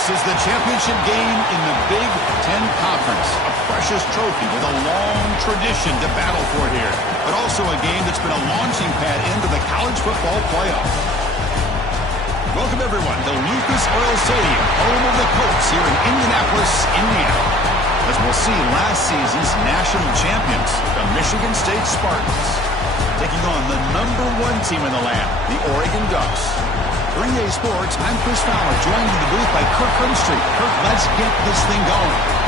This is the championship game in the Big Ten Conference. A precious trophy with a long tradition to battle for here. But also a game that's been a launching pad into the college football playoff. Welcome, everyone, to Lucas Oil Stadium, home of the Colts here in Indianapolis, Indiana. As we'll see last season's national champions, the Michigan State Spartans, taking on the #1 team in the land, the Oregon Ducks. For EA Sports, I'm Chris Fowler, joined in the booth by Kirk Herbstreit. Kirk, let's get this thing going.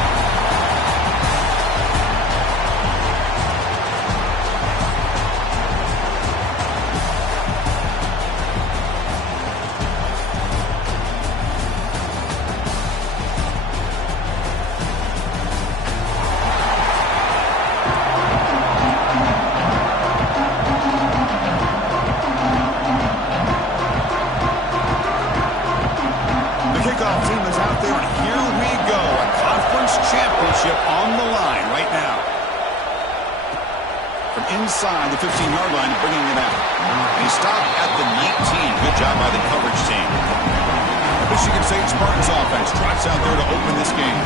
Inside the 15-yard line, bringing it out. He stopped at the 19. Good job by the coverage team. The Michigan State Spartans offense trots out there to open this game.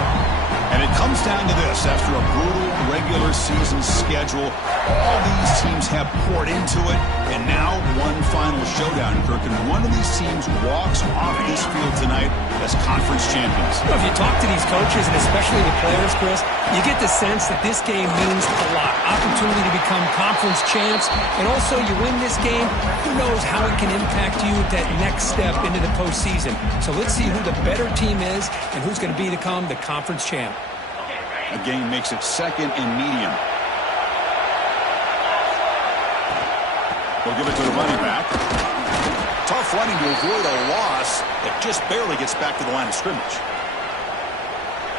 And it comes down to this. After a brutal regular season schedule, all these teams have poured into it. And now one final showdown, Kirk. And one of these teams walks off this field tonight as conference champions. You know, if you talk to these coaches, and especially the players, Chris, you get the sense that this game means a lot. Opportunity to become conference champs. And also, you win this game, who knows how it can impact you at that next step into the postseason. So let's see who the better team is and who's going to become the conference champ. The game makes it second and medium. We'll give it to the running back. Tough running to avoid a loss that just barely gets back to the line of scrimmage.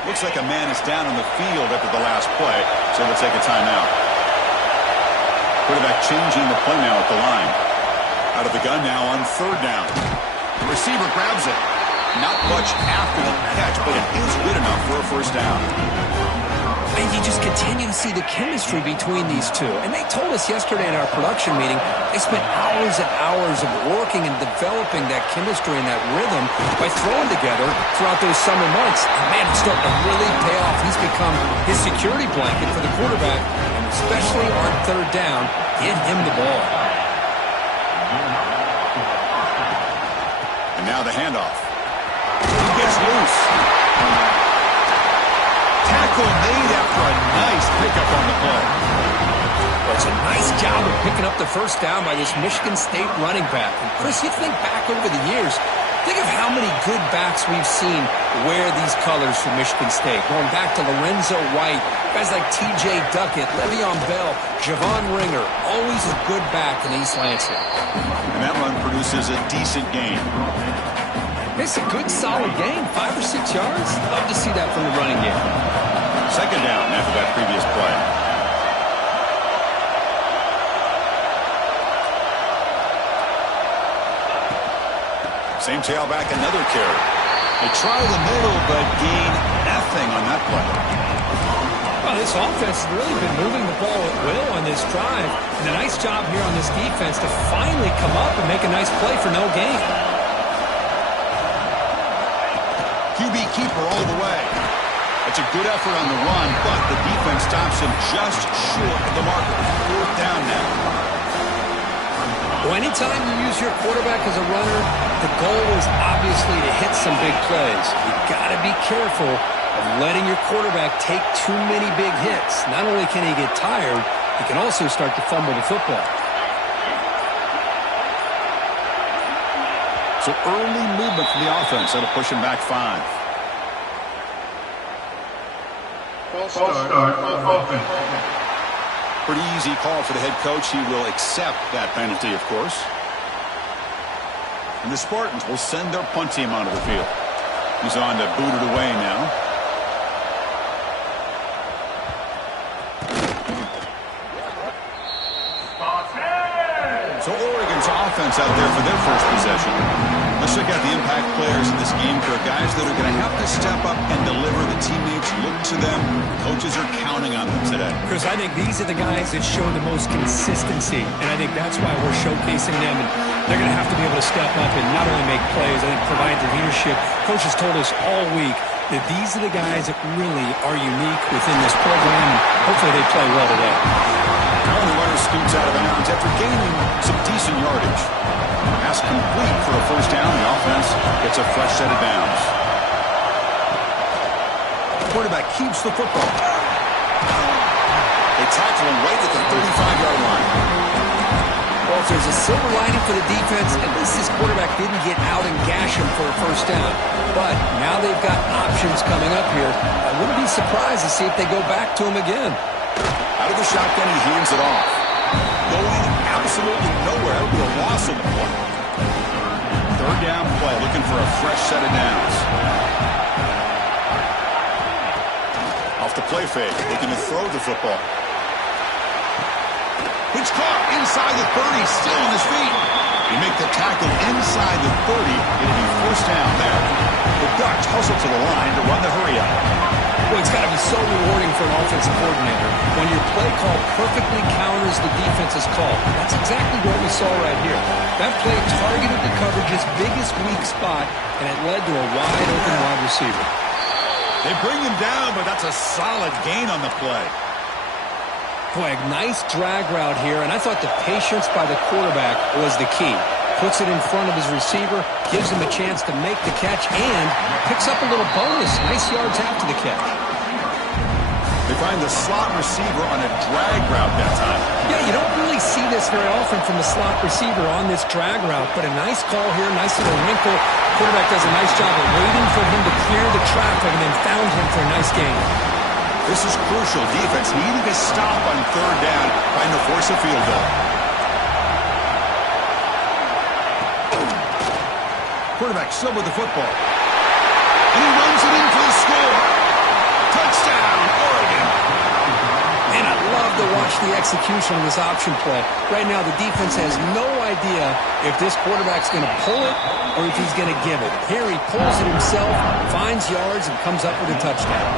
Looks like a man is down on the field after the last play, so they'll take a timeout. Quarterback changing the play now at the line. Out of the gun now on third down. The receiver grabs it. Not much after the catch, but it is good enough for a first down. And you just continue to see the chemistry between these two. And they told us yesterday in our production meeting, they spent hours and hours of working and developing that chemistry and that rhythm by throwing together throughout those summer months. And man, it's starting to really pay off. He's become his security blanket for the quarterback, and especially on third down, get him the ball. And now the handoff. He gets loose. Tackle made after a nice pickup on the play. Well, it's a nice job of picking up the first down by this Michigan State running back. And Chris, you think back over the years, think of how many good backs we've seen wear these colors for Michigan State. Going back to Lorenzo White, guys like T.J. Duckett, Le'Veon Bell, Javon Ringer, always a good back in East Lansing. And that run produces a decent gain. It's a good, solid gain, 5 or 6 yards. Love to see that from the running game. Second down after that previous play. Same tailback, another carry. They try the middle, but gain nothing on that play. Well, this offense has really been moving the ball at will on this drive. And a nice job here on this defense to finally come up and make a nice play for no gain. QB keeper all the way. It's a good effort on the run, but the defense stops him just short of the marker. Fourth down now. Well, anytime you use your quarterback as a runner, the goal is obviously to hit some big plays. You've got to be careful of letting your quarterback take too many big hits. Not only can he get tired, he can also start to fumble the football. So early movement from the offense that'll push him back 5. False start offense. Pretty easy call for the head coach. He will accept that penalty, of course. And the Spartans will send their punt team onto the field. He's on to boot it away now. So Oregon's offense out there for their first possession. Let's check out the impact players in this game. There are guys that are going to have to step up and deliver. The teammates look to them. Coaches are counting on them today. Chris, I think these are the guys that show the most consistency, and I think that's why we're showcasing them. And they're going to have to be able to step up and not only make plays, I think provide the leadership. Coaches told us all week that these are the guys that really are unique within this program, and hopefully they play well today. Now the runner scoots out of bounds after gaining some decent yardage. Pass complete for a first down. The offense gets a fresh set of downs. The quarterback keeps the football. They tackle him right at the 35-yard line. Well, if there's a silver lining for the defense, at least this quarterback didn't get out and gash him for a first down. But now they've got options coming up here. I wouldn't be surprised to see if they go back to him again. Out of the shotgun, he hands it off. Going absolutely nowhere. It'll be a loss of the play. Third down play, looking for a fresh set of downs. Off the play fake, looking to throw the football. It's caught inside the 30, still on his feet. You make the tackle inside the 30, it'll be first down there. The Ducks hustle to the line to run the hurry up. Well, it's got to be so rewarding for an offensive coordinator when your play call perfectly counters the defense's call. That's exactly what we saw right here. That play targeted the coverage's biggest weak spot, and it led to a wide-open wide receiver. They bring him down, but that's a solid gain on the play. Boy, a nice drag route here, and I thought the patience by the quarterback was the key. Puts it in front of his receiver, gives him a chance to make the catch, and picks up a little bonus. Nice yards after the catch. They find the slot receiver on a drag route that time. Yeah, you don't really see this very often from the slot receiver on this drag route, but a nice call here, nice little wrinkle. Quarterback does a nice job of waiting for him to clear the traffic and then found him for a nice gain. This is crucial. Defense needing to stop on third down, trying to force a field goal. Quarterback still with the football. And he runs it in for the score. Touchdown, Oregon. And I love to watch the execution of this option play. Right now, the defense has no idea if this quarterback's going to pull it or if he's going to give it. Here he pulls it himself, finds yards, and comes up with a touchdown.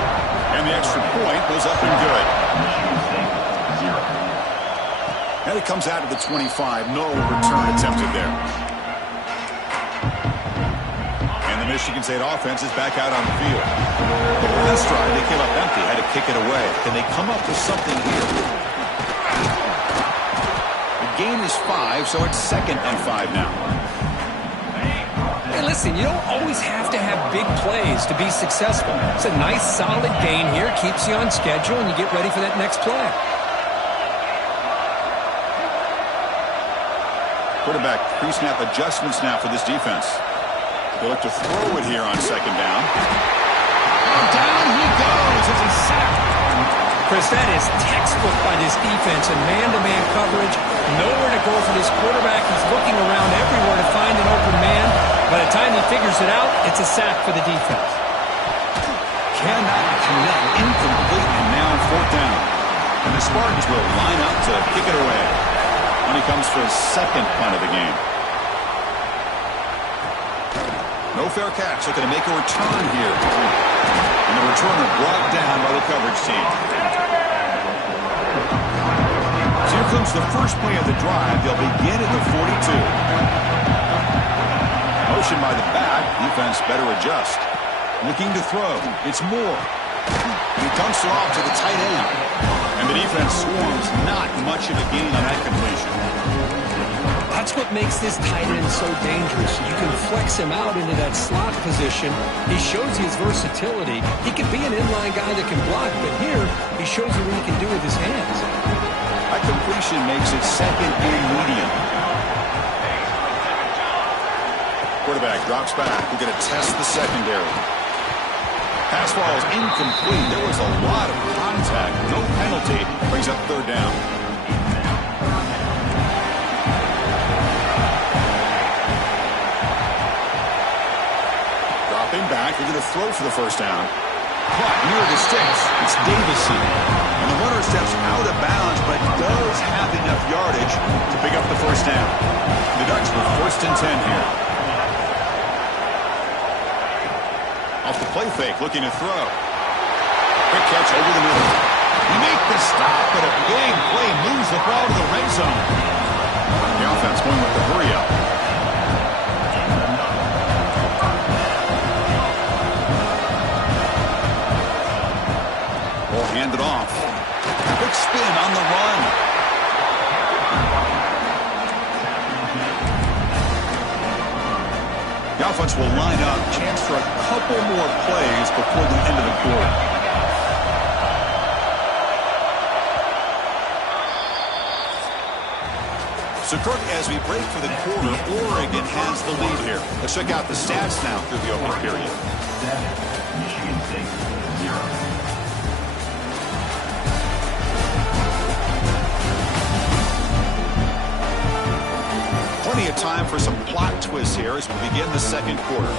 And the extra point goes up and good. And it comes out of the 25. No return attempted there. Michigan State offense is back out on the field. The last drive, they came up empty, had to kick it away. Can they come up with something here? The gain is 5, so it's 2nd and 5 now. Hey, listen, you don't always have to have big plays to be successful. It's a nice, solid gain here, keeps you on schedule, and you get ready for that next play. Quarterback pre-snap adjustments now for this defense. They look to throw it here on 2nd down. Down he goes as he's sacked. Chris, that is textbook by this defense and man-to-man coverage. Nowhere to go for this quarterback. He's looking around everywhere to find an open man. By the time he figures it out, it's a sack for the defense. Cannot connect. Incomplete, and now 4th down. And the Spartans will line up to kick it away. When he comes for his 2nd punt of the game. No fair catch, looking to make a return here. And the returner brought down by the coverage team. So here comes the first play of the drive. They'll begin at the 42. Motion by the back. Defense better adjust. Looking to throw. It's Moore. And he dumps it off to the tight end. And the defense swarms. Not much of a gain on that completion. That's what makes this tight end so dangerous. You can flex him out into that slot position. He shows you his versatility. He can be an inline guy that can block, but here he shows you what he can do with his hands. That completion makes it 2nd and medium. Quarterback drops back. We're going to test the secondary. Pass ball is incomplete. There was a lot of contact. No penalty. Brings up 3rd down. Back, they're going to throw for the first down. Caught near the sticks. It's Davison. And the runner steps out of bounds, but does have enough yardage to pick up the first down. The Ducks were 1st and 10 here. Play fake, looking to throw. Quick catch over the middle. You make the stop, but a big play moves the ball to the red zone. The offense going with the hurry up. Ball handed off. Quick spin on the run. The offense will line up. Chance for a couple more plays before the end of the quarter. So, Kirk, as we break for the quarter, Oregon has the lead here. Let's check out the stats now through the opening period. Michigan State, 0. Plenty of time for some plot twists here as we begin the second quarter.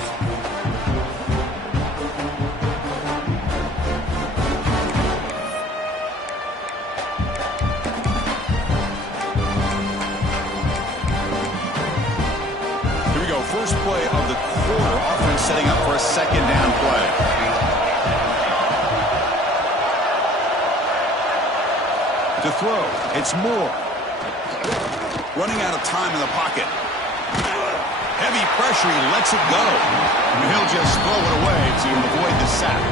Here we go. First play of the quarter. Offense setting up for a second down play. To throw, it's Moore. Running out of time in the pocket. Heavy pressure, he lets it go. And he'll just throw it away to avoid the sack.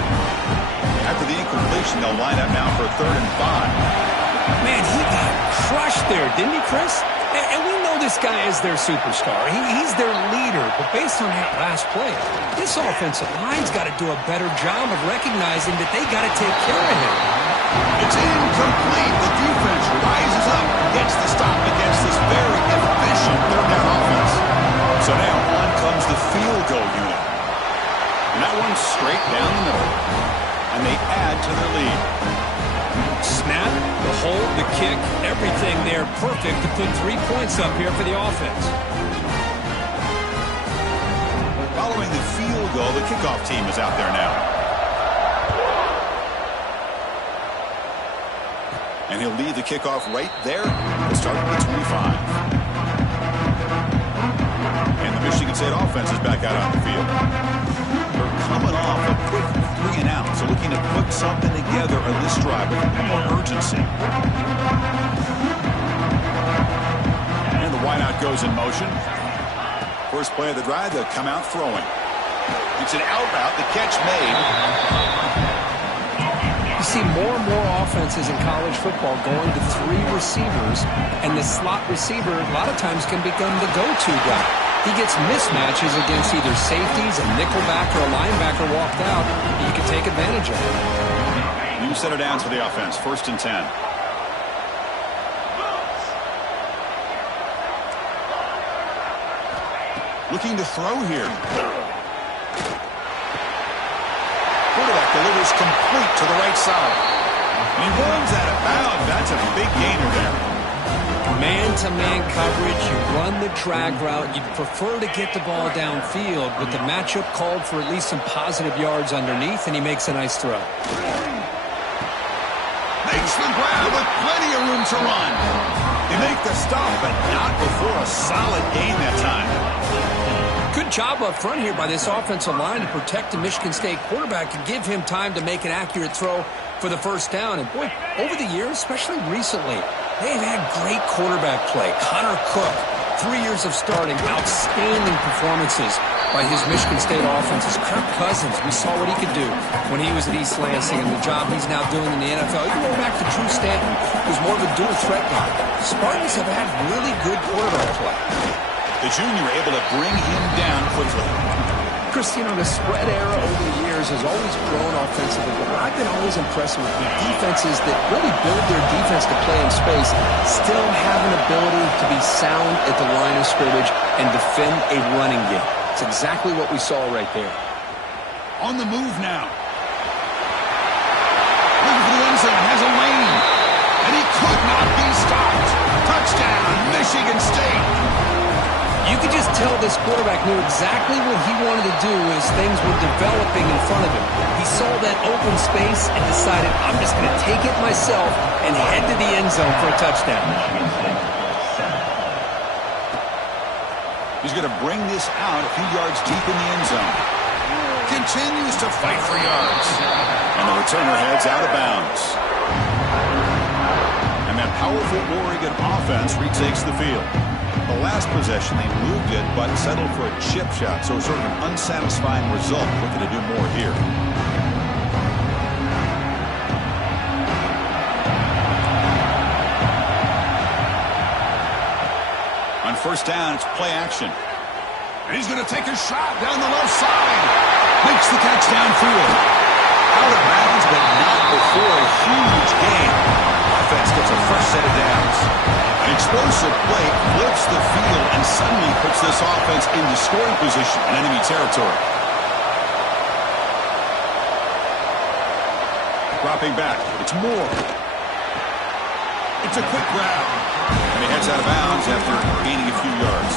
After the incompletion, they'll line up now for a 3rd and 5. Man, he got crushed there, didn't he, Chris? And we know this guy is their superstar. He's their leader. But based on that last play, this offensive line's got to do a better job of recognizing that they got to take care of him. It's incomplete. The defense rises up, gets the stop against this very efficient 3rd down offense. So now on comes the field goal unit. And that one's straight down the middle. And they add to their lead. Snap, the hold, the kick, everything there perfect to put 3 points up here for the offense. Following the field goal, the kickoff team is out there now. And he'll lead the kickoff right there. We'll start at the 25. And the Michigan State offense is back out on the field. They're coming off a quick 3 and out, so looking to put something together on this drive with a bit more urgency. And the wideout goes in motion. First play of the drive, they'll come out throwing. It's an out route, the catch made. You see more and more offenses in college football going to 3 receivers, and the slot receiver a lot of times can become the go-to guy. He gets mismatches against either safeties, a nickelback, or a linebacker walked out, and you can take advantage of it. New set of downs for the offense, 1st and 10. Looking to throw here. Quarterback delivers complete to the right side. And he runs out of bounds. That's a big gainer there. Man-to-man coverage, you run the drag route. You'd prefer to get the ball downfield, but the matchup called for at least some positive yards underneath, and he makes a nice throw. Makes the grab with plenty of room to run. They make the stop, but not before a solid gain that time. Good job up front here by this offensive line to protect the Michigan State quarterback and give him time to make an accurate throw for the 1st down. And, boy, over the years, especially recently, they've had great quarterback play. Connor Cook, 3 years of starting, outstanding performances by his Michigan State offenses. Kirk Cousins, we saw what he could do when he was at East Lansing and the job he's now doing in the NFL. You can go back to Drew Stanton, who's more of a dual threat guy. Spartans have had really good quarterback play. The junior able to bring him down quickly. Christian, the spread era over the years has always grown offensively, but I've been always impressed with the defenses that really build their defense to play in space, still have an ability to be sound at the line of scrimmage and defend a running game. It's exactly what we saw right there. On the move now. Looking for the end zone, has a lane, and he could not be stopped. Touchdown, Michigan State. You could just tell this quarterback knew exactly what he wanted to do as things were developing in front of him. He saw that open space and decided, I'm just going to take it myself and head to the end zone for a touchdown. He's going to bring this out a few yards deep in the end zone. continues to fight for yards. And the returner heads out of bounds. And that powerful Oregon offense retakes the field. The last possession, they moved it, but settled for a chip shot. So sort of an unsatisfying result. Looking to do more here. On first down, it's play action. And he's going to take a shot down the left side. Makes the catch downfield. Out of bounds, but not before a huge gain. Offense gets a fresh set of downs. An explosive play flips the field and suddenly puts this offense into scoring position in enemy territory. Dropping back. It's Moore. It's a quick grab. And he heads out of bounds after gaining a few yards.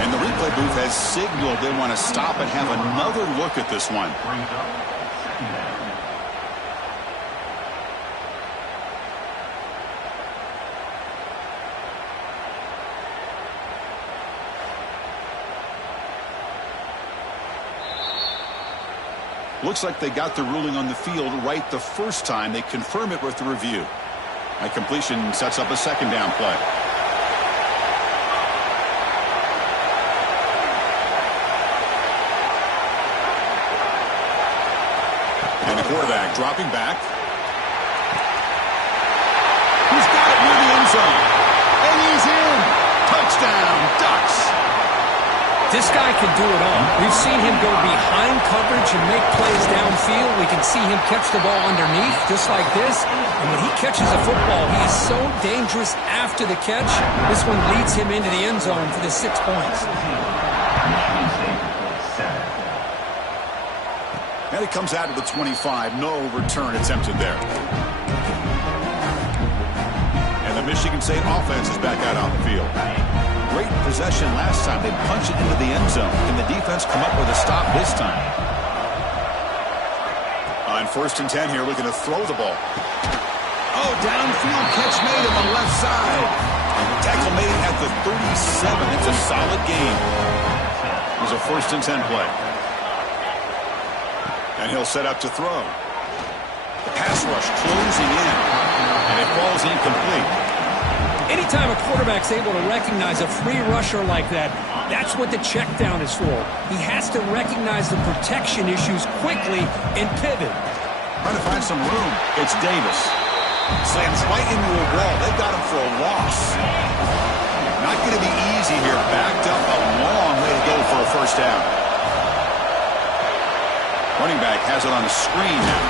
And the replay booth has signaled they want to stop and have another look at this one. Looks like they got the ruling on the field right the first time. They confirm it with the review. That completion sets up a second down play. And the quarterback dropping back. He's got it near the end zone. And he's in. Touchdown, Ducks. This guy can do it all. We've seen him go behind coverage and make plays downfield. We can see him catch the ball underneath, just like this. And when he catches a football, he is so dangerous after the catch. This one leads him into the end zone for the 6 points. And it comes out to the 25. No return attempted there. And the Michigan State offense is back out on the field. Great possession last time. They punch it into the end zone. Can the defense come up with a stop this time? On 1st and 10 here, looking to throw the ball. Oh, downfield catch made on the left side. Tackle made at the 37. It's a solid gain. It was a 1st and 10 play. And he'll set up to throw. The pass rush closing in. And it falls incomplete. Anytime a quarterback's able to recognize a free rusher like that, that's what the check down is for. He has to recognize the protection issues quickly and pivot. Trying to find some room. It's Davis. Slams right into a wall. They've got him for a loss. Not going to be easy here. Backed up a long way to go for a first down. Running back has it on the screen now.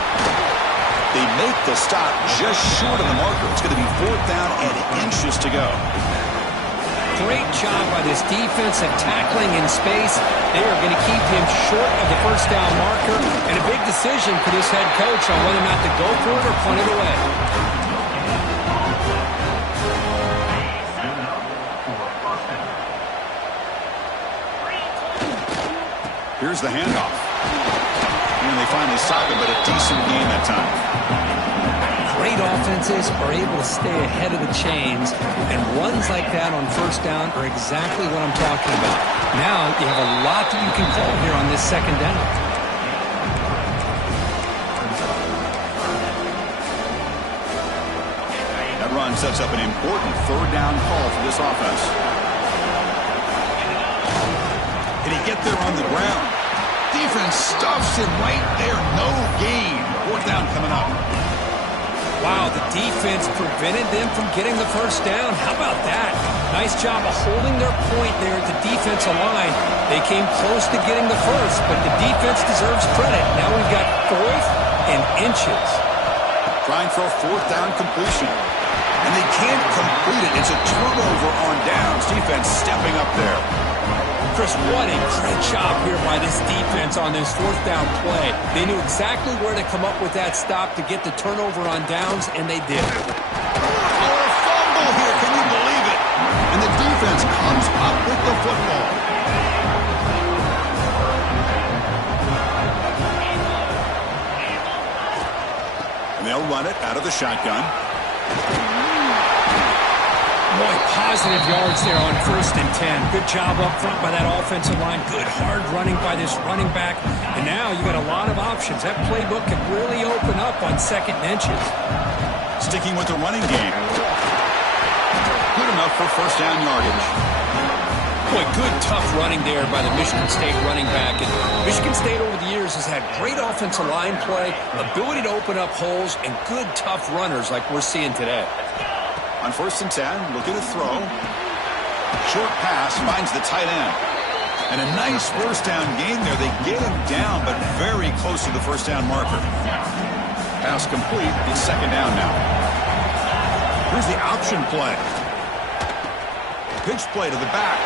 They make the stop just short of the marker. It's going to be 4th down and inches to go. Great job by this defensive tackling in space. They are going to keep him short of the first down marker. And a big decision for this head coach on whether or not to go for it or punt it away. Here's the handoff. And they finally stop it, but a decent game that time. Great offenses are able to stay ahead of the chains, and runs like that on first down are exactly what I'm talking about. Now you have a lot that you can call here on this second down. That run sets up an important 3rd down call for this offense. Can he get there on the ground? Defense stuffs him right there. No gain. 4th down coming up. Wow, the defense prevented them from getting the first down. How about that? Nice job of holding their point there at the defensive line. They came close to getting the first, but the defense deserves credit. Now we've got 4th and inches. Trying for a 4th down completion. And they can't complete it. It's a turnover on downs. Defense stepping up there. Chris, what a great job here by this defense on this 4th down play. They knew exactly where to come up with that stop to get the turnover on downs, and they did. Oh, a fumble here. Can you believe it? And the defense comes up with the football. And they'll run it out of the shotgun. Boy, Positive yards there on 1st and 10. Good job up front by that offensive line. Good hard running by this running back. And now you got a lot of options. That playbook can really open up on 2nd and inches. Sticking with the running game. Good enough for 1st down yardage. Boy, good tough running there by the Michigan State running back. And Michigan State over the years has had great offensive line play, ability to open up holes, and good tough runners like we're seeing today. On 1st and 10, looking to throw. Short pass finds the tight end. And a nice 1st down gain there. They get him down, but very close to the 1st down marker. Pass complete. It's 2nd down now. Here's the option play. Pitch play to the back.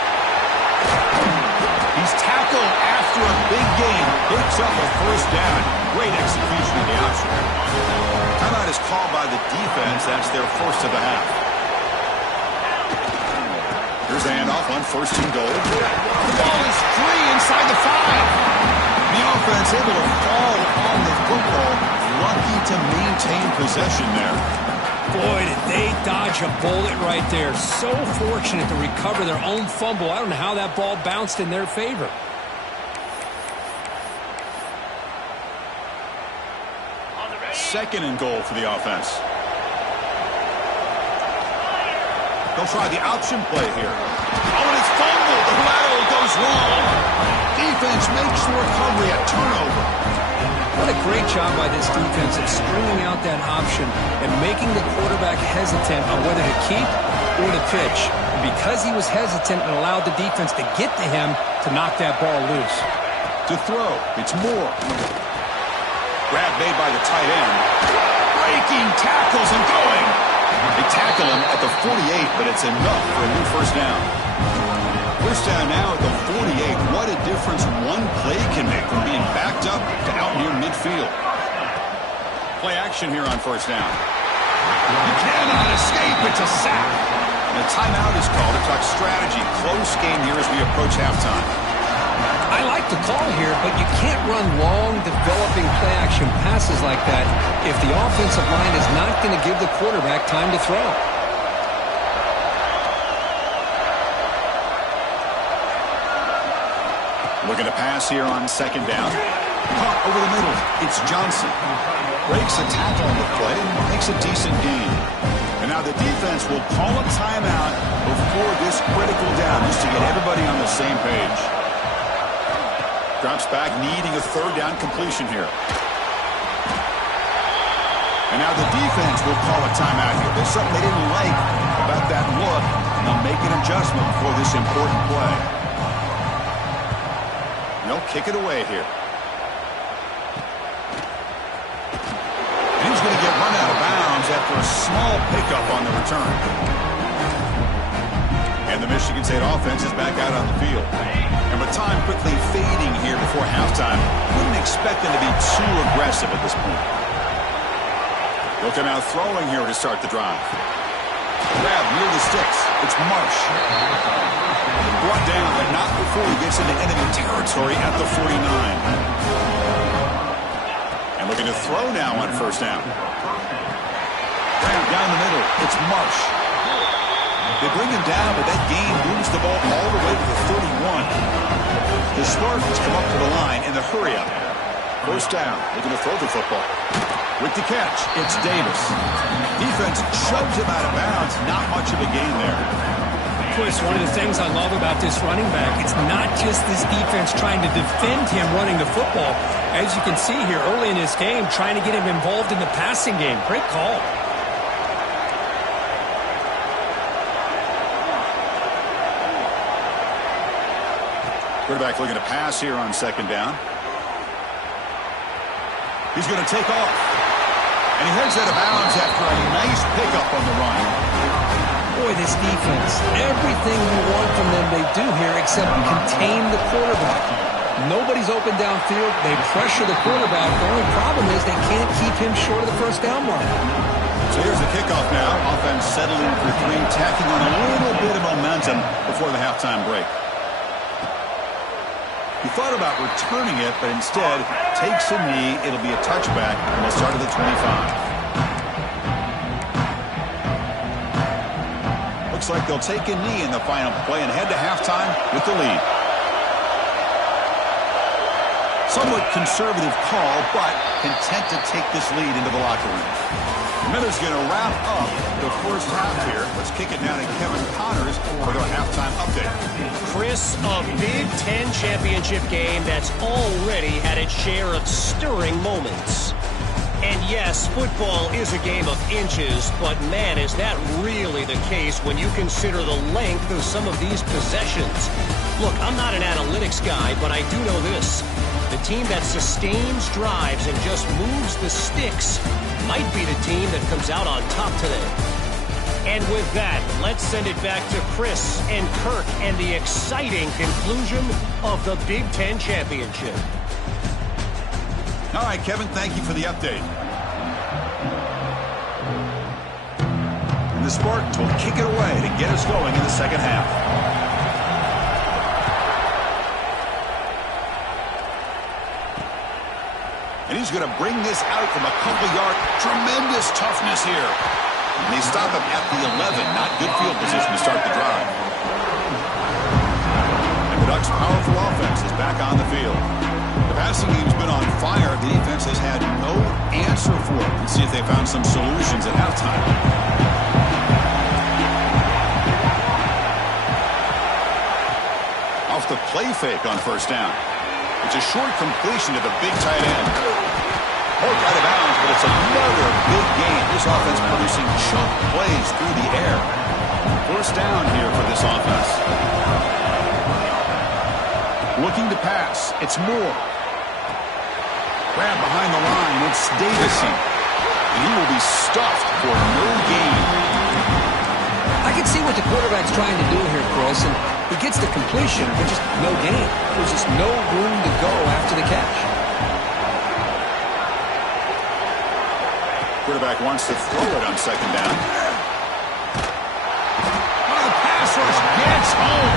He's tackled after a big gain. Picks up a 1st down. Great execution of the option. Timeout is called by the defense. That's their 1st of the half. Here's a handoff on 1st and goal. The ball is free inside the 5. The offense able to fall on the football. Lucky to maintain possession there. Boy, did they dodge a bullet right there. So fortunate to recover their own fumble. I don't know how that ball bounced in their favor. Second and goal for the offense. They'll try the option play here. Oh, and it's fumbled. The lateral goes wrong. Defense makes the recovery a turnover. What a great job by this defense of stringing out that option and making the quarterback hesitant on whether to keep or to pitch. And because he was hesitant, it allowed the defense to get to him to knock that ball loose. To throw, it's Moore. Grab made by the tight end. Breaking tackles and going. They tackle him at the 48, but it's enough for a new 1st down. 1st down now at the 48. What a difference one play can make from being backed up to out near midfield. Play action here on 1st down. He cannot escape. It's a sack. And a timeout is called to talk strategy. Close game here as we approach halftime. I like the call here, but you can't run long, developing play-action passes like that if the offensive line is not going to give the quarterback time to throw. Looking to pass here on 2nd down. Caught over the middle. It's Johnson. Breaks a tackle on the play. Makes a decent gain. And now the defense will call a timeout before this critical down just to get everybody on the same page. Drops back, needing a 3rd down completion here. And now the defense will call a timeout here. There's something they didn't like about that look, and they'll make an adjustment for this important play. And they'll kick it away here. And he's going to get run out of bounds after a small pickup on the return. And the Michigan State offense is back out on the field. And with time quickly fading here before halftime, wouldn't expect them to be too aggressive at this point. They'll come out throwing here to start the drive. Grab near the sticks. It's Marsh. Brought down, but not before he gets into enemy territory at the 49. And looking to throw now on 1st down. Down the middle. It's Marsh. They bring him down, but that gain moves the ball all the way to the 31. The Spartans come up to the line in the hurry up. 1st down, looking to throw the football. With the catch, it's Davis. Defense shoves him out of bounds. Not much of a gain there. Chris, one of the things I love about this running back, it's not just this defense trying to defend him running the football. As you can see here early in this game, trying to get him involved in the passing game. Great call. Quarterback looking to pass here on 2nd down. He's going to take off. And he heads out of bounds after a nice pickup on the run. Boy, this defense, everything you want from them they do here except contain the quarterback. Nobody's open downfield. They pressure the quarterback. The only problem is they can't keep him short of the 1st down mark. So here's the kickoff now. Offense settling for 3, tacking on a little bit of momentum before the halftime break. He thought about returning it, but instead takes a knee. It'll be a touchback, and they'll start at the 25. Looks Looks like they'll take a knee in the final play and head to halftime with the lead. Somewhat conservative call, but content to take this lead into the locker room. Miller's going to wrap up the first half here. Let's kick it down to Kevin Connors for their halftime update. Chris, a Big Ten championship game that's already had its share of stirring moments. And yes, football is a game of inches, but man, is that really the case when you consider the length of some of these possessions. Look, I'm not an analytics guy, but I do know this. The team that sustains drives and just moves the sticks might be the team that comes out on top today. And with that, let's send it back to Chris and Kirk and the exciting conclusion of the Big Ten Championship. All right, Kevin, thank you for the update. And the Spartans will kick it away to get us going in the second half. And he's going to bring this out from a couple yards. Tremendous toughness here. And they stop him at the 11. Not good field position to start the drive. And the Ducks' powerful offense is back on the field. The passing game's been on fire. The defense has had no answer for it. Let's see if they found some solutions at halftime. Off the play fake on first down. It's a short completion to the big tight end. Poked out of bounds, but it's another big game. This offense producing chunk plays through the air. First down here for this offense. Looking to pass. It's Moore. Grab behind the line. It's Davison. And he will be stuffed for no gain. I can see what the quarterback's trying to do here, Chris, and he gets the completion, but just no gain. There's just no room to go after the catch. Quarterback wants to throw it on second down. Oh, the pass rush gets home.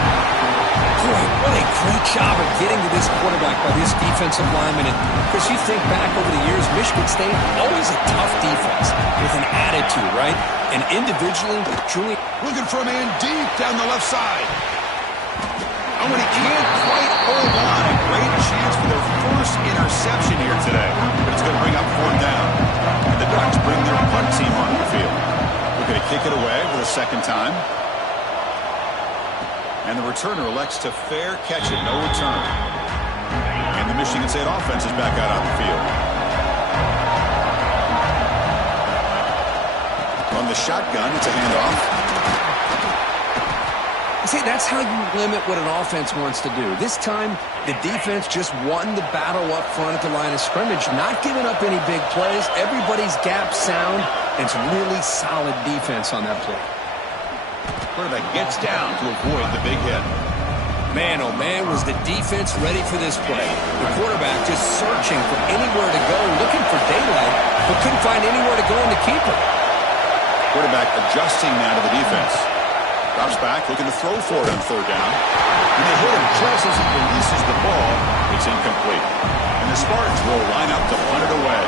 Boy, what a great job of getting to this quarterback by this defensive lineman. And Chris, you think back over the years, Michigan State, always a tough defense with an attitude, right? And individually, truly looking for a man deep down the left side. And when he can't quite hold on, a great chance for their first interception here today. But it's going to bring up fourth down. And the Ducks bring their punt team onto the field. We're going to kick it away for the second time. And the returner elects to fair catch it, no return. And the Michigan State offense is back out on the field. On the shotgun, it's a handoff. See, that's how you limit what an offense wants to do. This time, the defense just won the battle up front at the line of scrimmage, not giving up any big plays. Everybody's gap sound, and it's really solid defense on that play. Quarterback gets down to avoid the big hit. Man, oh man, was the defense ready for this play. The quarterback just searching for anywhere to go, looking for daylight, but couldn't find anywhere to go in the keeper. Quarterback adjusting now to the defense. Drops back, looking to throw for it on third down. And they hit him just as he releases the ball. It's incomplete. And the Spartans will line up to punt it away.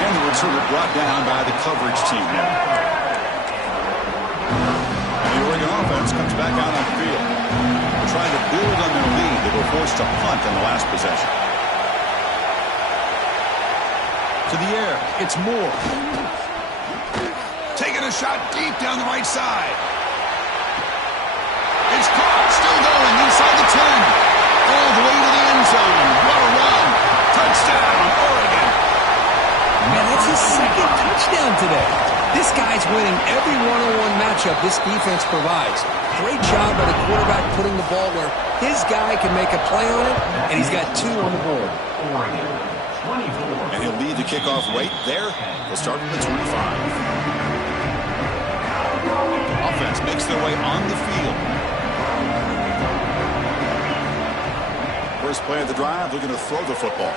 And the returner brought down by the coverage team now. And the Oregon offense comes back out on the field. They're trying to build on their lead. They were forced to punt on the last possession. To the air, it's Moore. Taking a shot deep down the right side. It's caught, still going inside the 10. All the way to the end zone. What a run. Touchdown, Oregon. Man, that's his second touchdown today. This guy's winning every one-on-one matchup this defense provides. Great job by the quarterback putting the ball where his guy can make a play on it, and he's got two on the board. And he'll lead the kickoff right there. He'll start from the 25. Offense makes their way on the field. First play of the drive, looking to throw the football.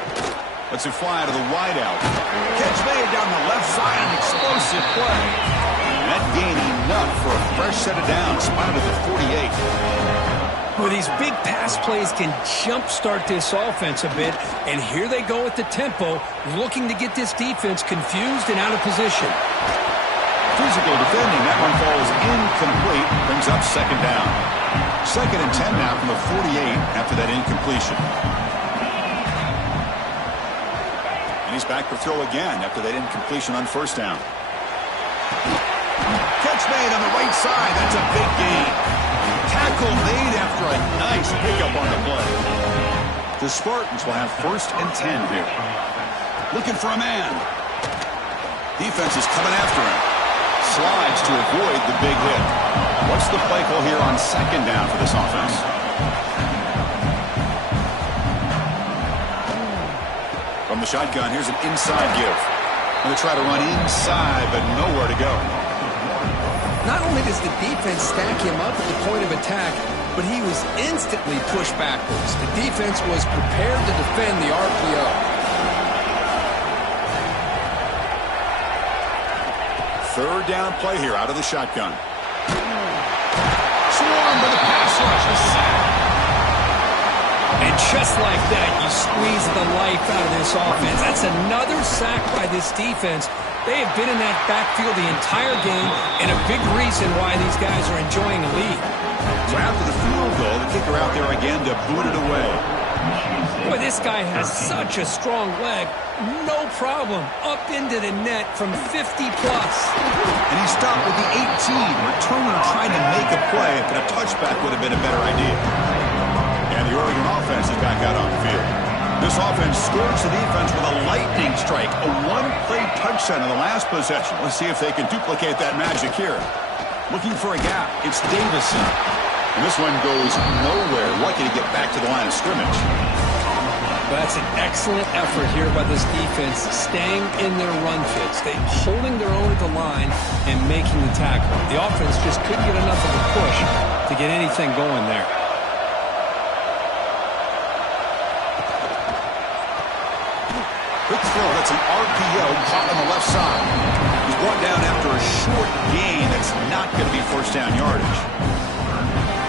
Lets it fly to the wideout. Catch made down the left side, an explosive play. And that gained enough for a fresh set of downs, spotted at the 48. Well, these big pass plays can jumpstart this offense a bit, and here they go at the tempo, looking to get this defense confused and out of position. Physical defending. That one falls incomplete. Brings up second down. 2nd and 10 now from the 48 after that incompletion. And he's back to throw again after that incompletion on first down. Catch made on the right side. That's a big gain. Tackle made after a nice pickup on the play. The Spartans will have 1st and 10 here. Looking for a man. Defense is coming after him. Slides to avoid the big hit. What's the play call here on 2nd down for this offense? From the shotgun, here's an inside give. Going to try to run inside, but nowhere to go. Not only does the defense stack him up at the point of attack, but he was instantly pushed backwards. The defense was prepared to defend the RPO. 3rd down play here out of the shotgun. Swarmed by the pass rush. A sack. And just like that, you squeeze the life out of this offense. That's another sack by this defense. They have been in that backfield the entire game, and a big reason why these guys are enjoying a lead. So after the field goal, the kicker out there again to boot it away. Boy, this guy has such a strong leg. No problem. Up into the net from 50-plus. And he stopped with the 18. Returner trying to make a play, but a touchback would have been a better idea. And the Oregon offense is back out on the field. This offense scores the defense with a lightning strike. A one-play touchdown in the last possession. Let's see if they can duplicate that magic here. Looking for a gap. It's Davison. And this one goes nowhere. Lucky to get back to the line of scrimmage. That's an excellent effort here by this defense, staying in their run fits. They holding their own at the line and making the tackle. The offense just couldn't get enough of a push to get anything going there. Quick throw. That's an RPO caught on the left side. He's brought down after a short gain. That's not going to be first down yardage.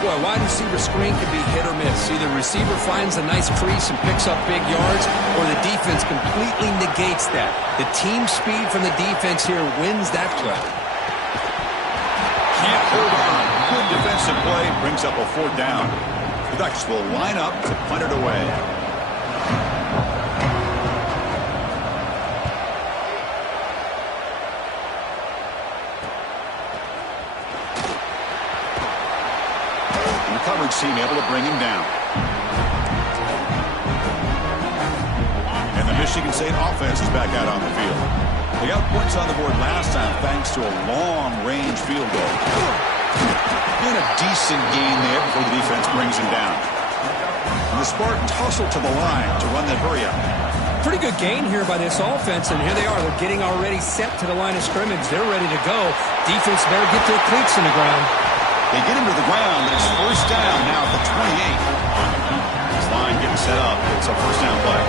Boy, wide receiver screen can be hit or miss. Either the receiver finds a nice crease and picks up big yards, or the defense completely negates that. The team speed from the defense here wins that play. Can't hold on. Good defensive play. Brings up a 4th down. The Ducks will line up to punt it away. Coverage team able to bring him down. And the Michigan State offense is back out on the field. They got points on the board last time thanks to a long-range field goal. And a decent gain there before the defense brings him down. And the Spartans hustle to the line to run that hurry up. Pretty good gain here by this offense, and here they are. They're getting already set to the line of scrimmage. They're ready to go. Defense better get their cleats in the ground. They get him to the ground, but it's first down now at the 28. This line getting set up. It's a first down play.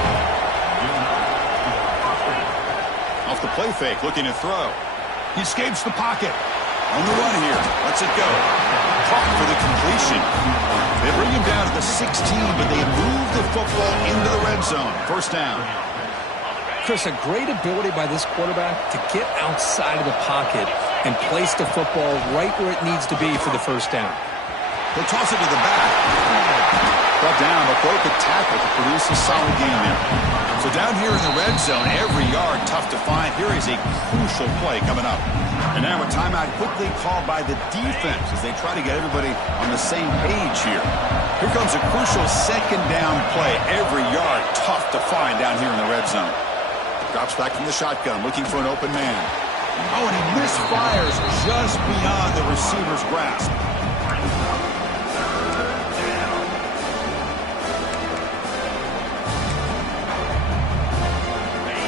Off the play fake, looking to throw. He escapes the pocket. On the run here. Lets it go. Caught for the completion. They bring him down to the 16, but they move the football into the red zone. First down. Chris, a great ability by this quarterback to get outside of the pocket and place the football right where it needs to be for the first down. They'll toss it to the back. Brought down, but broke a tackle to produce a solid gain there. So down here in the red zone, every yard tough to find. Here is a crucial play coming up. And now a timeout quickly called by the defense as they try to get everybody on the same page here. Here comes a crucial second down play. Every yard tough to find down here in the red zone. Drops back from the shotgun, looking for an open man. Oh, and he misfires just beyond the receiver's grasp.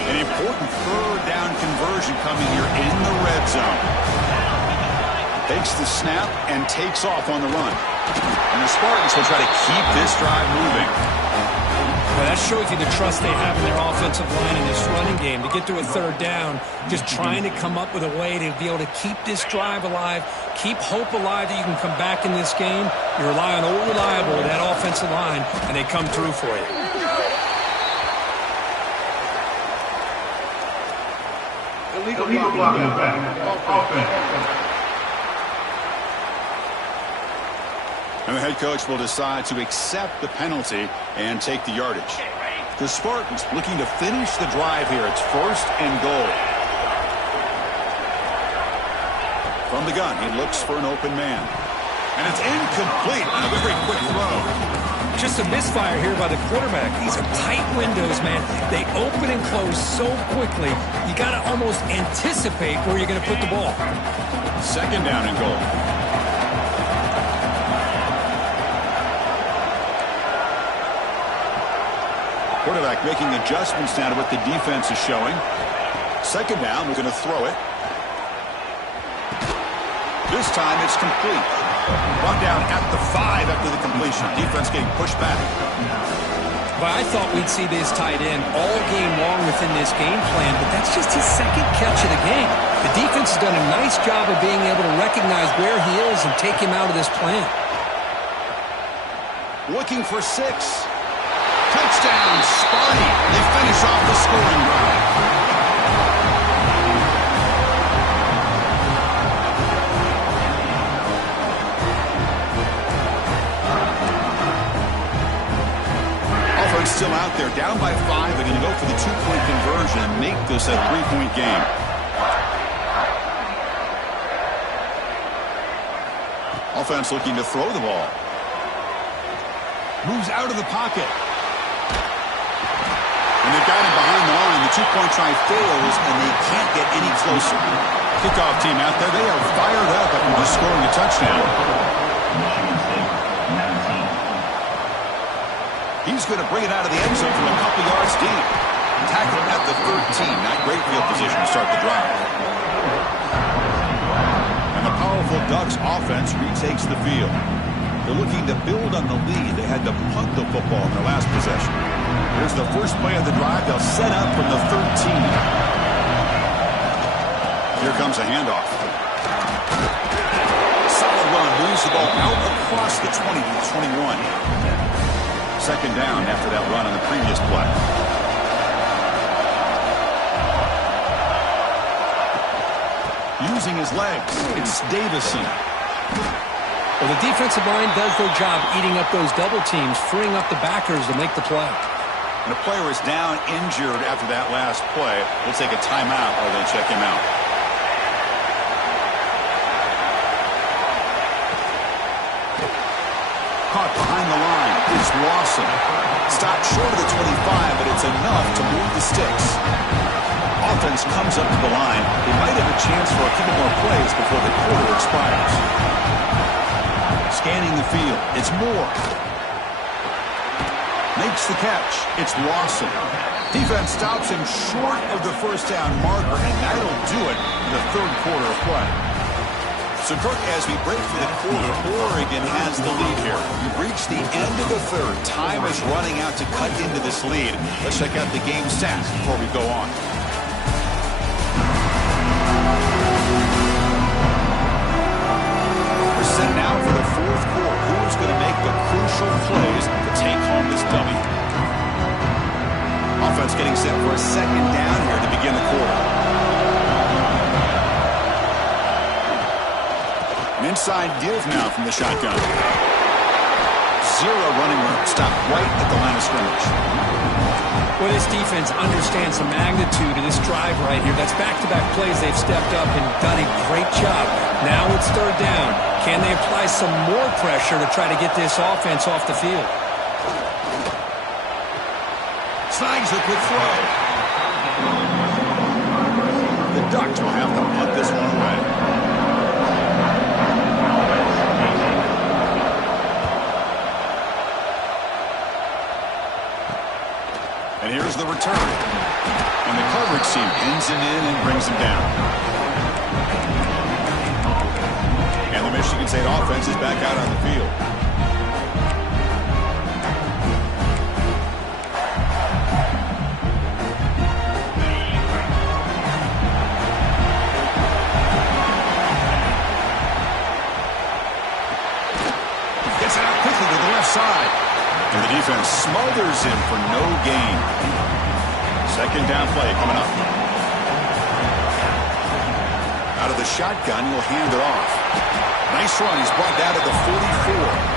An important third down conversion coming here in the red zone. Takes the snap and takes off on the run. And the Spartans will try to keep this drive moving. Well, that shows you the trust they have in their offensive line in this running game. To get to a third down, just trying to come up with a way to be able to keep this drive alive, keep hope alive that you can come back in this game. You rely on old reliable, that offensive line, and they come through for you. Illegal blocking offense. And the head coach will decide to accept the penalty and take the yardage. The Spartans looking to finish the drive here. It's 1st and goal. From the gun, he looks for an open man. And it's incomplete on a very quick throw. Just a misfire here by the quarterback. These are tight windows, man. They open and close so quickly, you got to almost anticipate where you're going to put the ball. 2nd down and goal. Quarterback making adjustments now to what the defense is showing. 2nd down, we're going to throw it. This time it's complete. Brought down at the 5 after the completion. Defense getting pushed back. But I thought we'd see this tight end all game long within this game plan, but that's just his 2nd catch of the game. The defense has done a nice job of being able to recognize where he is and take him out of this plan. Looking for 6. Touchdown, Sparty. They finish off the scoring drive. Offense still out there, down by 5. They're going to go for the 2-point conversion and make this a 3-point game. Offense looking to throw the ball. Moves out of the pocket. And they've got him behind the line. The 2-point try fails, and they can't get any closer. Kickoff team out there. They are fired up after just scoring a touchdown. He's going to bring it out of the end zone from a couple yards deep. Tackled at the 13. Not great field position to start the drive. And the powerful Ducks offense retakes the field. They're looking to build on the lead. They had to punt the football in their last possession. Here's the first play of the drive. They'll set up from the 13. Here comes a handoff. Solid run. Moves the ball out across the 20 to the 21. 2nd down after that run on the previous play. Using his legs, it's Davison. Well, the defensive line does their job eating up those double teams, freeing up the backers to make the play. And a player is down injured after that last play. We'll take a timeout while they check him out. Caught behind the line is Lawson. Stopped short of the 25, but it's enough to move the sticks. Offense comes up to the line. They might have a chance for a couple more plays before the quarter expires. Scanning the field. It's Moore. Makes the catch. It's Lawson. Defense stops him short of the 1st down marker, and that'll do it in the 3rd quarter of play. So, Kirk, as we break for the quarter, Oregon has the lead here. We've reached the end of the 3rd. Time is running out to cut into this lead. Let's check out the game stats before we go on. We're set now for the 4th quarter. Who's going to make the crucial plays to take home this W? Offense getting set for a 2nd down here to begin the quarter. An inside give now from the shotgun. 0 running room. Stopped right at the line of scrimmage. Well, this defense understands the magnitude of this drive right here. That's back-to-back plays. They've stepped up and done a great job. Now it's 3rd down. Can they apply some more pressure to try to get this offense off the field? Snags a quick throw. The Ducks will have to punt this one away. And here's the return. And the coverage team pins him in and brings him down. And the Michigan State offense is back out on the field. smothers him for no gain. Second down play coming up. Out of the shotgun, he'll hand it off. Nice run. He's brought down to the 44.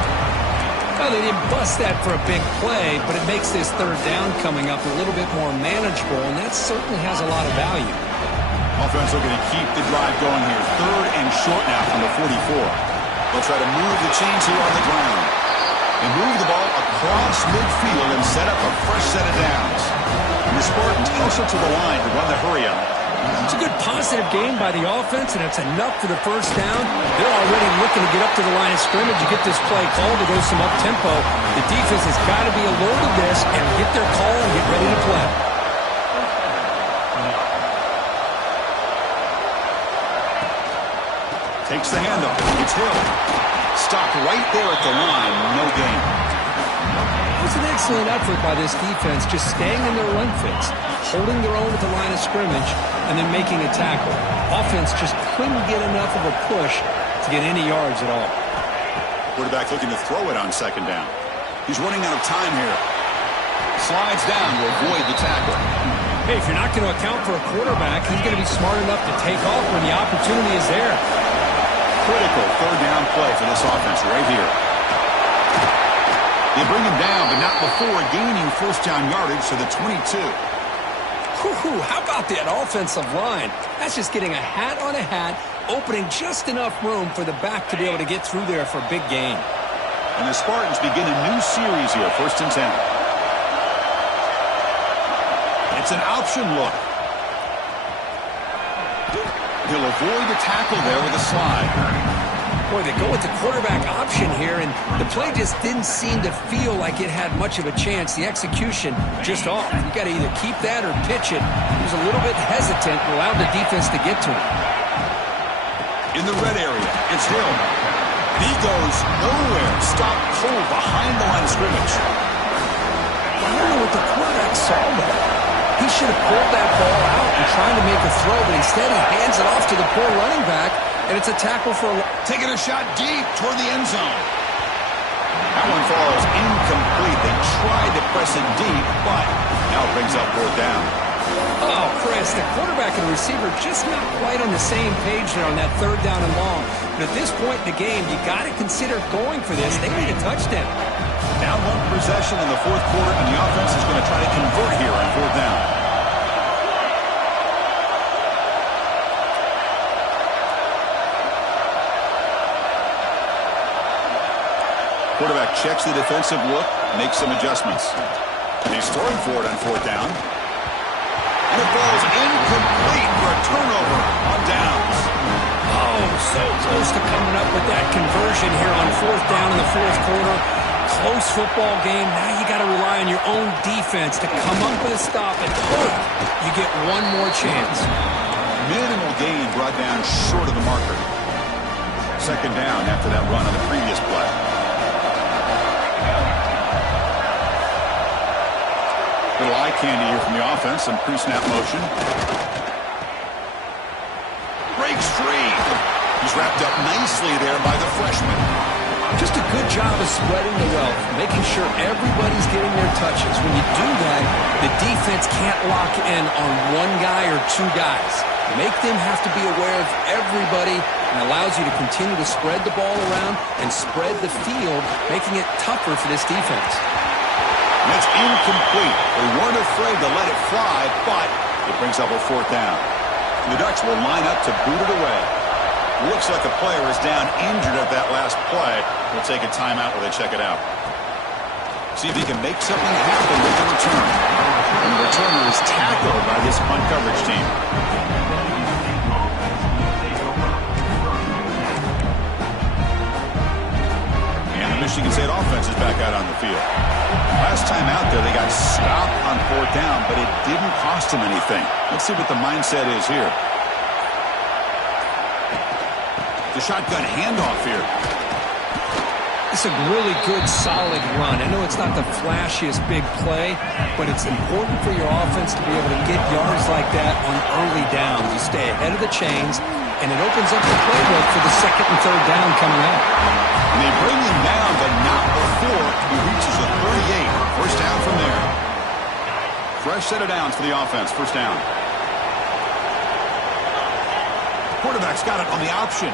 Well, they didn't bust that for a big play, but it makes this third down coming up a little bit more manageable, and that certainly has a lot of value. Offense looking to keep the drive going here. Third and short now from the 44. They'll try to move the chains here on the ground. They move the ball across midfield and set up a fresh set of downs. And the Spartans also to the line to run the hurry-up. It's a good positive game by the offense, and it's enough for the first down. They're already looking to get up to the line of scrimmage. You get this play called to go some up-tempo. The defense has got to be alert of this and get their call and get ready to play. Takes the handoff. It's Hill. Stopped right there at the line. No gain. It was an excellent effort by this defense, just staying in their run fits, holding their own at the line of scrimmage, and then making a tackle. Offense just couldn't get enough of a push to get any yards at all. Quarterback looking to throw it on second down. He's running out of time here. Slides down to avoid the tackle. Hey, if you're not going to account for a quarterback, he's going to be smart enough to take off when the opportunity is there. Critical third down play for this offense right here. They bring him down, but not before gaining first down yardage to the 22. How about that offensive line? That's just getting a hat on a hat, opening just enough room for the back to be able to get through there for a big gain. And the Spartans begin a new series here, 1st and 10. It's an option look. He'll avoid the tackle there with a slide. Boy, they go with the quarterback option here, and the play just didn't seem to feel like it had much of a chance. The execution just off. You got to either keep that or pitch it. He was a little bit hesitant, allowed the defense to get to him. In the red area, it's Hill. He goes nowhere. Stopped cold behind the line of scrimmage. I don't know what the quarterback saw there. He should have pulled that ball out and trying to make a throw, but instead he hands it off to the poor running back, and it's a tackle for taking a shot deep toward the end zone. That one falls incomplete. They tried to press it deep, but now it brings up 4th down. Oh, Chris, the quarterback and the receiver just not quite on the same page there on that 3rd down and long. But at this point in the game, you got to consider going for this. They need a touchdown. Down 1 possession in the 4th quarter, and the offense is going to try to convert here on 4th down. Quarterback checks the defensive look, makes some adjustments. He's throwing for it on 4th down. And it falls incomplete for a turnover on downs. Oh, so close to coming up with that conversion here on 4th down in the 4th quarter. Close football game. Now you got to rely on your own defense to come up with a stop and hope you get one more chance. Minimal gain brought down short of the marker. Second down after that run on the previous play. Little eye candy here from the offense. Some pre-snap motion. Breaks free. He's wrapped up nicely there by the freshman. Just a good job of spreading the wealth, making sure everybody's getting their touches. When you do that, the defense can't lock in on one guy or 2 guys. Make them have to be aware of everybody and allows you to continue to spread the ball around and spread the field, making it tougher for this defense. And it's incomplete. They weren't afraid to let it fly, but it brings up a 4th down. And the Ducks will line up to boot it away. Looks like a player is down injured at that last play. We'll take a timeout while they check it out. See if he can make something happen with the return. And the returner is tackled by this punt coverage team. And the Michigan State offense is back out on the field. Last time out there, they got stopped on 4th down, but it didn't cost them anything. Let's see what the mindset is here. The shotgun handoff here. It's a really good, solid run. I know it's not the flashiest big play, but it's important for your offense to be able to get yards like that on early downs. You stay ahead of the chains, and it opens up the playbook for the 2nd and 3rd down coming up. And they bring him down, but not before he reaches a 38. first down from there. Fresh set of downs for the offense. First down. Quarterback's got it on the option.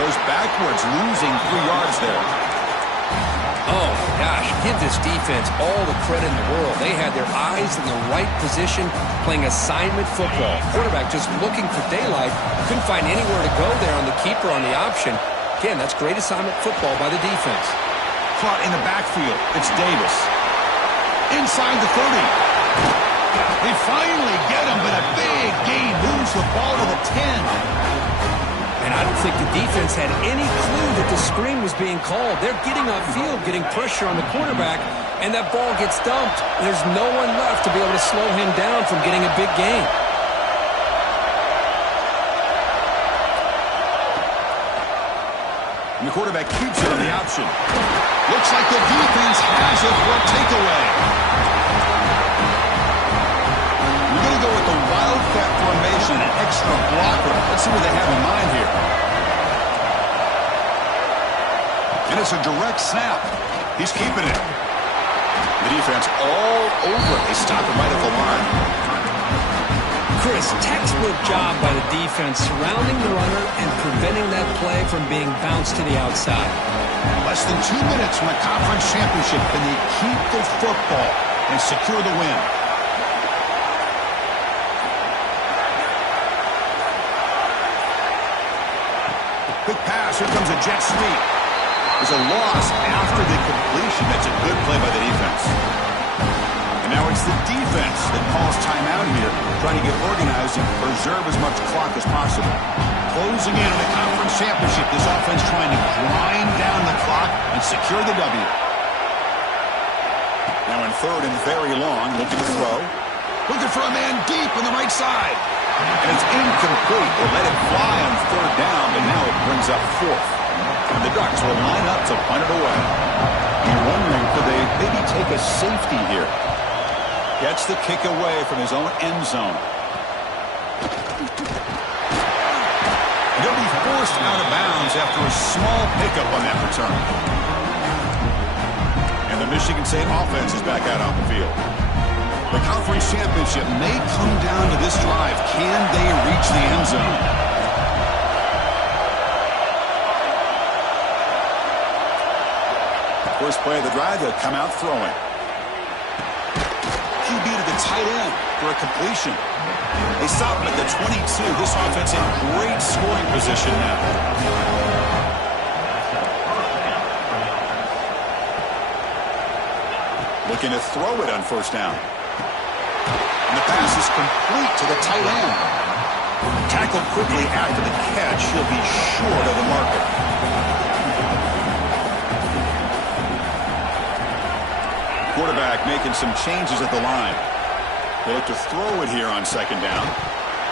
Goes backwards, losing 3 yards there. Oh, gosh, give this defense all the credit in the world. They had their eyes in the right position, playing assignment football. Quarterback just looking for daylight. Couldn't find anywhere to go there on the keeper on the option. Again, that's great assignment football by the defense. Caught in the backfield. It's Davis. Inside the 30. They finally get him, but a big gain moves the ball to the 10. And I don't think the defense had any clue that the screen was being called. They're getting upfield, getting pressure on the quarterback, and that ball gets dumped. There's no one left to be able to slow him down from getting a big gain. And the quarterback keeps it on the option. Looks like the defense has it for a takeaway. We're going to go with the Wildcat formation, an extra blocker. Let's see what they have in mind here. And it's a direct snap. He's keeping it. The defense all over it. They stop it right at the line. Chris, textbook job by the defense surrounding the runner and preventing that play from being bounced to the outside. Less than 2 minutes from the conference championship. Can they keep the football and secure the win? Quick pass. Here comes a jet sweep. There's a loss after the completion. That's a good play by the defense. And now it's the defense that calls timeout here, trying to get organized and preserve as much clock as possible. Closing in on the conference championship, this offense trying to grind down the clock and secure the W. Now in third and very long, looking to throw. Looking for a man deep on the right side. And it's incomplete. They let it fly on third down, but now it brings up fourth. And the Ducks will line up to punt it away. You're wondering, could they maybe take a safety here? Gets the kick away from his own end zone. He'll be forced out of bounds after a small pickup on that return. And the Michigan State offense is back out on the field. The conference championship may come down to this drive. Can they reach the end zone? First play of the drive, they'll come out throwing. QB to the tight end for a completion. They stop him at the 22. This offense in great scoring position now. Looking to throw it on first down. And the pass is complete to the tight end. Tackled quickly after the catch. He'll be short of the marker. Quarterback making some changes at the line. They look to throw it here on second down.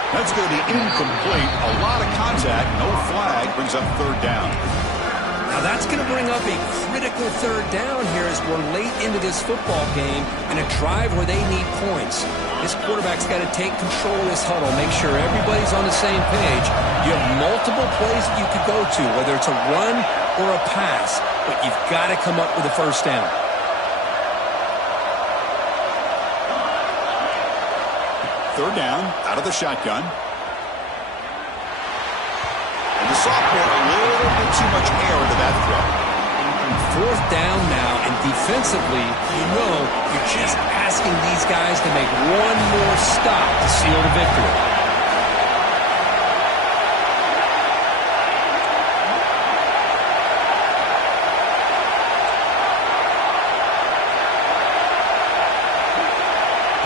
That's going to be incomplete. A lot of contact. No flag. Brings up third down. Now that's going to bring up a critical third down here as we're late into this football game in a drive where they need points. This quarterback's got to take control of this huddle, make sure everybody's on the same page. You have multiple plays that you could go to, whether it's a run or a pass, but you've got to come up with a first down. Third down, out of the shotgun. And the sophomore, a little bit too much air into that throw. Fourth down now, and defensively, you're just asking these guys to make one more stop to seal the victory.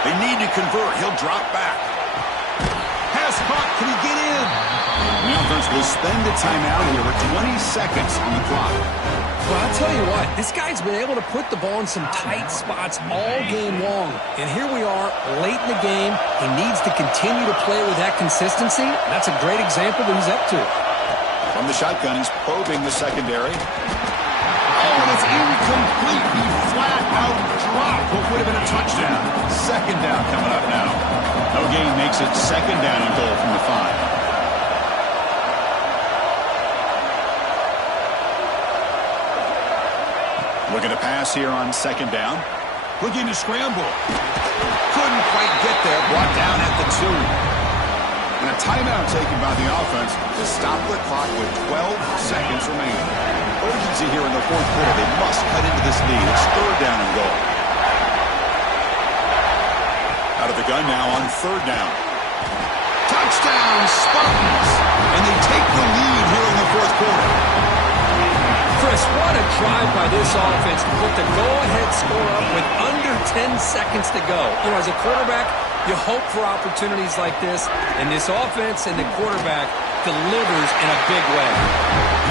They need to convert. He'll drop back. Pass caught. Can he get in? The offense will spend the timeout here with 20 seconds on the clock. Well, I'll tell you what, this guy's been able to put the ball in some tight spots all game long. And here we are, late in the game. He needs to continue to play with that consistency. That's a great example that he's up to. From the shotgun, he's probing the secondary. Oh, and it's incomplete. He flat out dropped what would have been a touchdown. Second down coming up now. No gain makes it second down and goal from the 5. Looking to pass here on second down. Looking to scramble. Couldn't quite get there. Brought down at the 2. And a timeout taken by the offense to stop the clock with 12 seconds remaining. Urgency here in the fourth quarter. They must cut into this lead. It's third down and goal. Out of the gun now on third down. Touchdown, Spartans! And they take the lead here in the fourth quarter. Chris, what a drive by this offense to put the go-ahead score up with under 10 seconds to go. You know, as a quarterback, you hope for opportunities like this, and this offense and the quarterback delivers in a big way.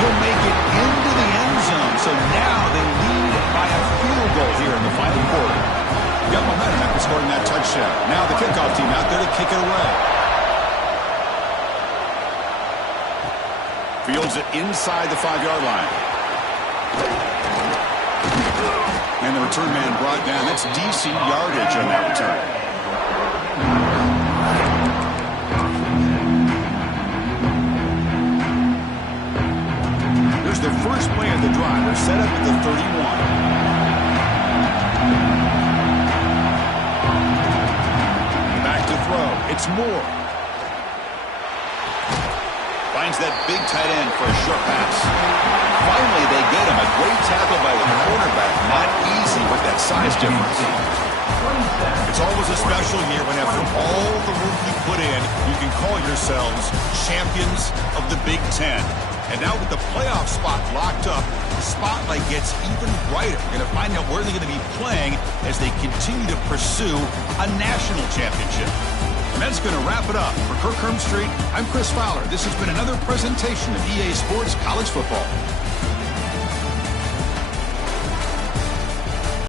He'll make it into the end zone, so now they lead by a field goal here in the final quarter. Got momentum after scoring that touchdown. Now the kickoff team out there to kick it away. Fields it inside the 5-yard line. And the return man brought down. That's decent yardage on that return. Here's the first play of the drive. They're set up at the 31. Back to throw. It's Moore. Finds that big tight end for a short pass. Finally, they get him. A great tackle by the cornerback. Not easy with that size difference. It's always a special year when after all the work you put in, you can call yourselves champions of the Big Ten. And now with the playoff spot locked up, the spotlight gets even brighter. We're going to find out where they're going to be playing as they continue to pursue a national championship. And that's going to wrap it up. For Kirk Hermstreet, I'm Chris Fowler. This has been another presentation of EA Sports College Football.